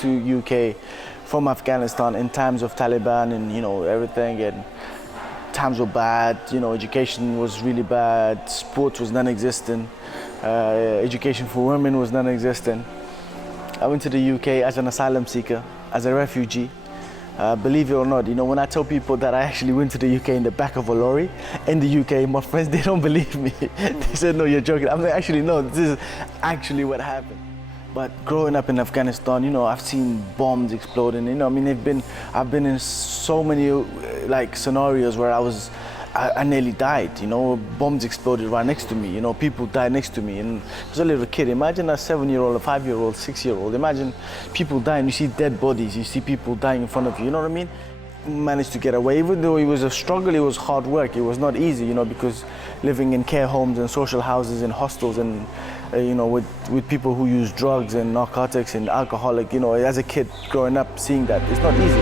to UK from Afghanistan in times of Taliban and, you know, everything, and times were bad, you know, education was really bad, sports was non-existent, education for women was non-existent. I went to the UK as an asylum seeker, as a refugee. Believe it or not, you know, when I tell people that I actually went to the UK in the back of a lorry in the UK, my friends, they don't believe me. They said, no, you're joking. I'm like, actually, no, this is actually what happened. But growing up in Afghanistan, you know, I've seen bombs exploding. You know, I mean, I've been in so many like scenarios where I nearly died. You know, bombs exploded right next to me. You know, people died next to me, and I was a little kid. Imagine a 7-year-old, a 5-year-old, 6-year-old. Imagine people dying. You see dead bodies. You see people dying in front of you. You know what I mean? Managed to get away, even though it was a struggle. It was hard work. It was not easy. You know, because living in care homes and social houses and hostels and you know, with people who use drugs and narcotics and alcoholic, you know, as a kid growing up, seeing that, it's not easy.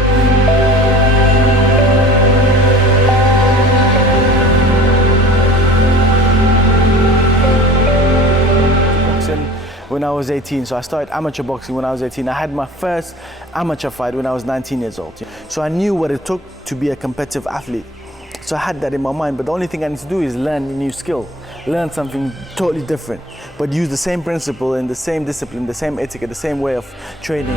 Boxing when I was 18, so I started amateur boxing when I was 18. I had my first amateur fight when I was 19 years old. So I knew what it took to be a competitive athlete. So I had that in my mind, but the only thing I need to do is learn a new skill. Learn something totally different, but use the same principle and the same discipline, the same etiquette, the same way of training.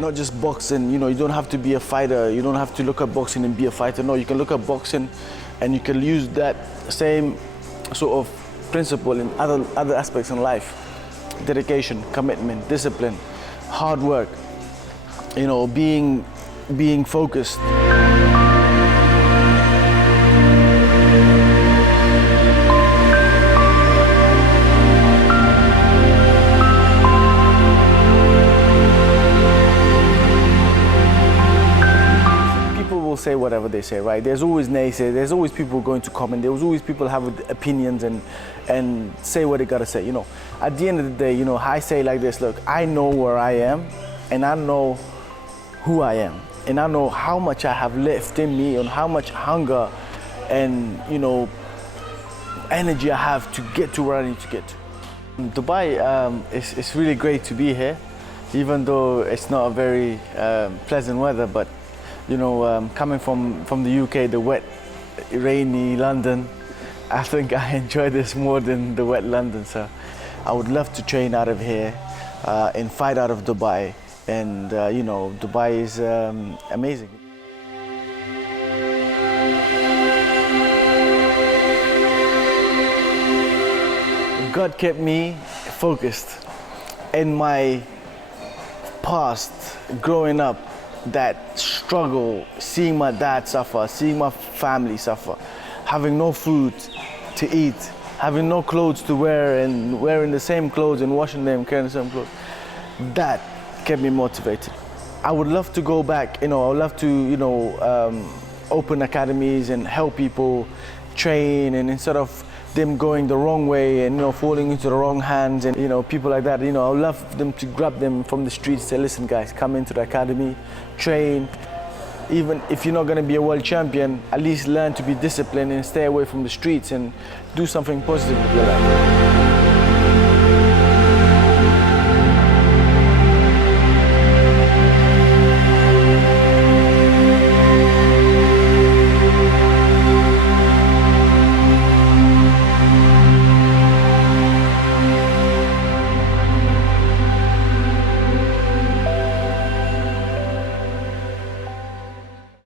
Not just boxing, you know, you don't have to be a fighter, you don't have to look at boxing and be a fighter. No, you can look at boxing and you can use that same sort of principle in other aspects in life. Dedication, commitment, discipline, hard work, you know, being focused. People will say whatever they say, right? There's always naysayers, there's always people going to comment, there's always people have opinions and say what they gotta say, you know. At the end of the day, you know, I say like this, look, I know where I am and I know who I am. And I know how much I have left in me and how much hunger and, you know, energy I have to get to where I need to get to. Dubai, it's really great to be here, even though it's not a very pleasant weather, but, you know, coming from the UK, the wet, rainy London, I think I enjoy this more than the wet London. So I would love to train out of here and fight out of Dubai. And, you know, Dubai is amazing. God kept me focused. In my past, growing up, that struggle, seeing my dad suffer, seeing my family suffer, having no food to eat, having no clothes to wear and wearing the same clothes and washing them, carrying the same clothes, that kept me motivated. I would love to go back, you know, I would love to, you know, open academies and help people train, and instead of them going the wrong way and, you know, falling into the wrong hands and, you know, people like that, you know, I would love them to grab them from the streets, say, listen guys, come into the academy, train. Even if you're not going to be a world champion, at least learn to be disciplined and stay away from the streets and do something positive with your life.